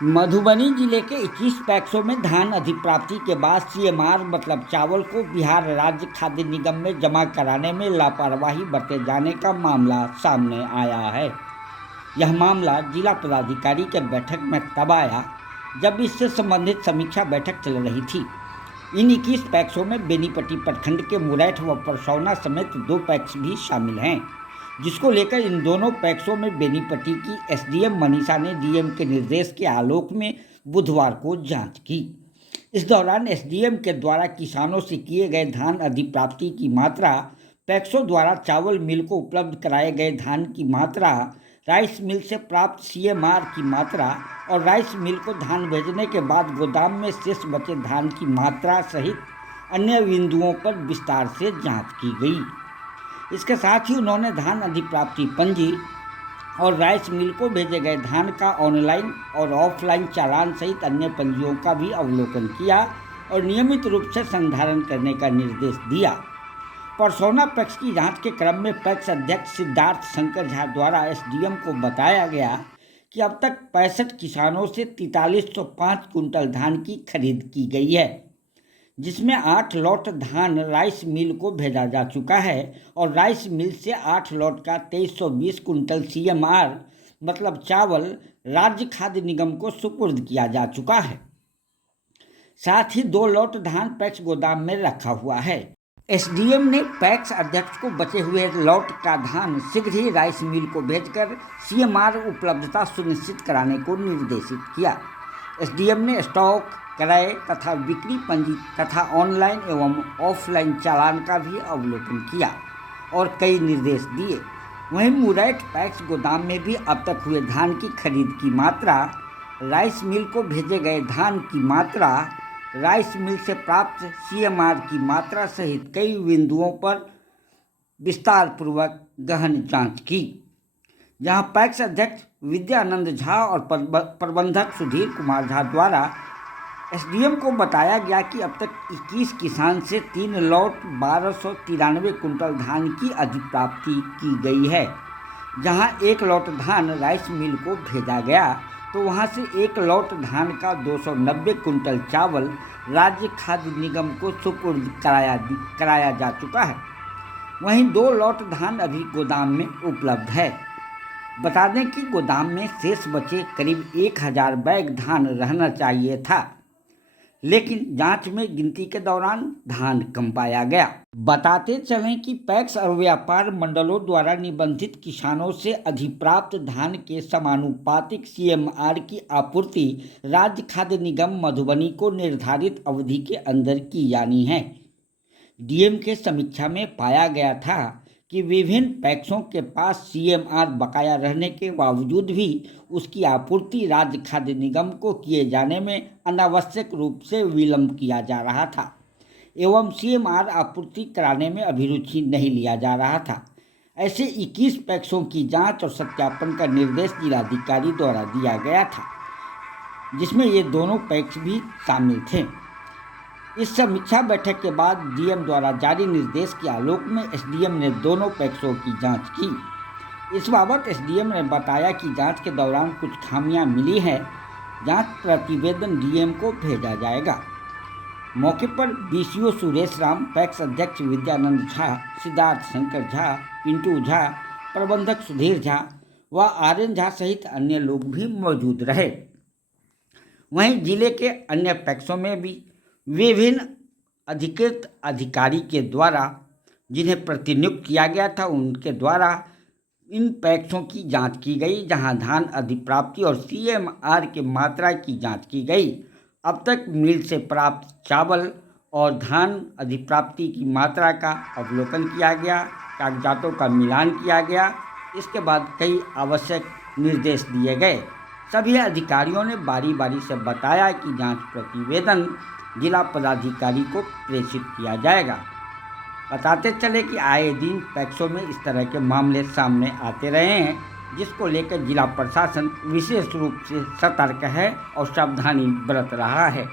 मधुबनी जिले के 21 पैक्सों में धान अधिप्राप्ति के बाद सीएमआर मतलब चावल को बिहार राज्य खाद्य निगम में जमा कराने में लापरवाही बरते जाने का मामला सामने आया है। यह मामला जिला पदाधिकारी के बैठक में तब आया जब इससे संबंधित समीक्षा बैठक चल रही थी। इन 21 पैक्सों में बेनीपट्टी प्रखंड के मुरैठ व परसौना समेत 2 पैक्स भी शामिल हैं, जिसको लेकर इन दोनों पैक्सों में बेनीपट्टी की एसडीएम मनीषा ने डीएम के निर्देश के आलोक में बुधवार को जांच की। इस दौरान एसडीएम के द्वारा किसानों से किए गए धान अधिप्राप्ति की मात्रा, पैक्सों द्वारा चावल मिल को उपलब्ध कराए गए धान की मात्रा, राइस मिल से प्राप्त सीएमआर की मात्रा और राइस मिल को धान भेजने के बाद गोदाम में शेष बचे धान की मात्रा सहित अन्य बिंदुओं पर विस्तार से जांच की गई। इसके साथ ही उन्होंने धान अधिप्राप्ति पंजी और राइस मिल को भेजे गए धान का ऑनलाइन और ऑफलाइन चालान सहित अन्य पंजियों का भी अवलोकन किया और नियमित रूप से संधारण करने का निर्देश दिया। परसौना पैक्स की जांच के क्रम में पैक्स अध्यक्ष सिद्धार्थ शंकर झा द्वारा एसडीएम को बताया गया कि अब तक 65 किसानों से 4305 कुंटल धान की खरीद की गई है, जिसमें 8 लॉट धान राइस मिल को भेजा जा चुका है और राइस मिल से 8 लॉट का 2320 कुंटल सीएमआर मतलब चावल राज्य खाद्य निगम को सुपुर्द किया जा चुका है। साथ ही 2 लॉट धान पैक्स गोदाम में रखा हुआ है। एसडीएम ने पैक्स अध्यक्ष को बचे हुए लॉट का धान शीघ्र ही राइस मिल को भेजकर सीएमआर उपलब्धता सुनिश्चित कराने को निर्देशित किया। एसडीएम ने स्टॉक, क्रय तथा बिक्री पंजी तथा ऑनलाइन एवं ऑफलाइन चालान का भी अवलोकन किया और कई निर्देश दिए। वहीं मुरैठ पैक्स गोदाम में भी अब तक हुए धान की खरीद की मात्रा, राइस मिल को भेजे गए धान की मात्रा, राइस मिल से प्राप्त सीएमआर की मात्रा सहित कई बिंदुओं पर विस्तार पूर्वक गहन जांच की, जहां पैक्स अध्यक्ष विद्यानंद झा और प्रबंधक सुधीर कुमार झा द्वारा एसडीएम को बताया गया कि अब तक 21 किसान से 3 लॉट 1293 कुंटल धान की अधिप्राप्ति की गई है। जहां 1 लॉट धान राइस मिल को भेजा गया तो वहां से 1 लॉट धान का 290 कुंटल चावल राज्य खाद्य निगम को सुपुर्द कराया जा चुका है। वहीं 2 लॉट धान अभी गोदाम में उपलब्ध है। बता दें कि गोदाम में शेष बचे करीब 1000 बैग धान रहना चाहिए था, लेकिन जांच में गिनती के दौरान धान कम पाया गया। बताते चलें कि पैक्स और व्यापार मंडलों द्वारा निबंधित किसानों से अधिप्राप्त धान के समानुपातिक सीएमआर की आपूर्ति राज्य खाद्य निगम मधुबनी को निर्धारित अवधि के अंदर की जानी है। डीएम के समीक्षा में पाया गया था कि विभिन्न पैक्सों के पास सीएमआर बकाया रहने के बावजूद भी उसकी आपूर्ति राज्य खाद्य निगम को किए जाने में अनावश्यक रूप से विलंब किया जा रहा था एवं सीएमआर आपूर्ति कराने में अभिरुचि नहीं लिया जा रहा था। ऐसे 21 पैक्सों की जांच और सत्यापन का निर्देश जिलाधिकारी द्वारा दिया गया था, जिसमें ये दोनों पैक्स भी शामिल थे। इस समीक्षा बैठक के बाद डीएम द्वारा जारी निर्देश के आलोक में एसडीएम ने दोनों पैक्सों की जांच की। इस बाबत एसडीएम ने बताया कि जांच के दौरान कुछ खामियां मिली हैं। जांच प्रतिवेदन डीएम को भेजा जाएगा। मौके पर बीसीओ सुरेश राम, पैक्स अध्यक्ष विद्यानंद झा, सिद्धार्थ शंकर झा, पिंटू झा, प्रबंधक सुधीर झा व आर्यन झा सहित अन्य लोग भी मौजूद रहे। वहीं जिले के अन्य पैक्सों में भी विभिन्न अधिकृत अधिकारी के द्वारा, जिन्हें प्रतिनियुक्त किया गया था, उनके द्वारा इन पैक्सों की जांच की गई, जहां धान अधिप्राप्ति और सीएमआर की मात्रा की जांच की गई। अब तक मिल से प्राप्त चावल और धान अधिप्राप्ति की मात्रा का अवलोकन किया गया, कागजातों का मिलान किया गया। इसके बाद कई आवश्यक निर्देश दिए गए। सभी अधिकारियों ने बारी बारी से बताया कि जांच प्रतिवेदन जिला पदाधिकारी को प्रेषित किया जाएगा। बताते चले कि आए दिन पैक्सों में इस तरह के मामले सामने आते रहे हैं, जिसको लेकर जिला प्रशासन विशेष रूप से सतर्क है और सावधानी बरत रहा है।